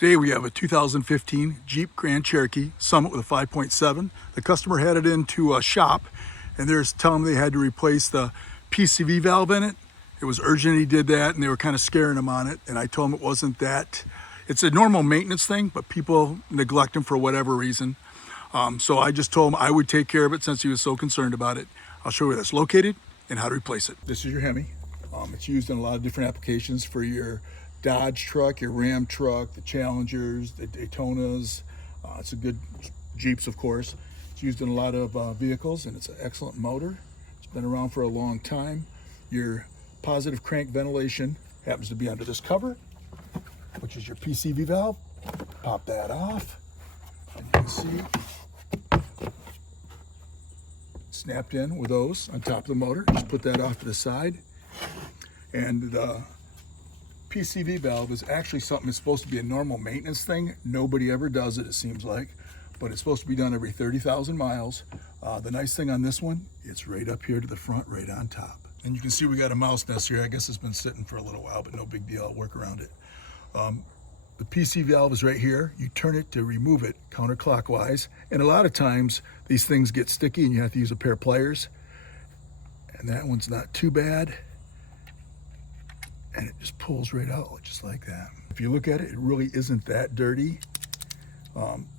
Today we have a 2015 Jeep Grand Cherokee Summit with a 5.7. The customer had it into a shop and they're telling me they had to replace the PCV valve in it. It was urgent he did that and they were kind of scaring him on it, and I told him it wasn't that. It's a normal maintenance thing, but people neglect them for whatever reason. So I just told him I would take care of it since he was so concerned about it. I'll show you where that's located and how to replace it. This is your Hemi. It's used in a lot of different applications for your Dodge truck, your Ram truck, the Challengers, the Daytonas. It's a good Jeeps, of course. It's used in a lot of vehicles, and it's an excellent motor. It's been around for a long time. Your positive crank ventilation happens to be under this cover, which is your PCV valve. Pop that off, and you can see snapped in with those on top of the motor. Just put that off to the side. And the PCV valve is actually something that's supposed to be a normal maintenance thing. Nobody ever does it, it seems like, but it's supposed to be done every 30,000 miles. The nice thing on this one, it's right up here to the front, right on top. And you can see we got a mouse nest here. I guess it's been sitting for a little while, but no big deal, I'll work around it. The PC valve is right here. You turn it to remove it counterclockwise. And a lot of times these things get sticky and you have to use a pair of pliers. And that one's not too bad. And it just pulls right out just like that. If you look at it, it really isn't that dirty.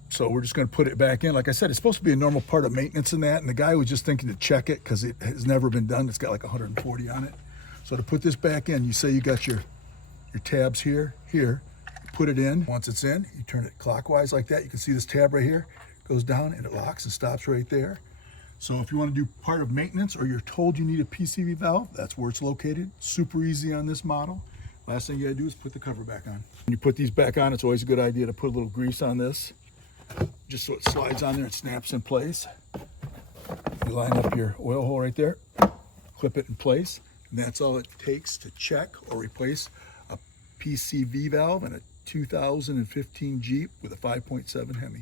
So we're just gonna put it back in. Like I said, it's supposed to be a normal part of maintenance in that, and the guy was just thinking to check it because it has never been done. It's got like 140 on it. So to put this back in, you say you got your tabs here, you put it in. Once it's in, you turn it clockwise like that. You can see this tab right here, goes down and it locks and stops right there. So if you want to do part of maintenance or you're told you need a PCV valve, that's where it's located. Super easy on this model. Last thing you gotta do is put the cover back on. When you put these back on, it's always a good idea to put a little grease on this, just so it slides on there and snaps in place. You line up your oil hole right there, clip it in place, and that's all it takes to check or replace a PCV valve in a 2015 Jeep with a 5.7 Hemi.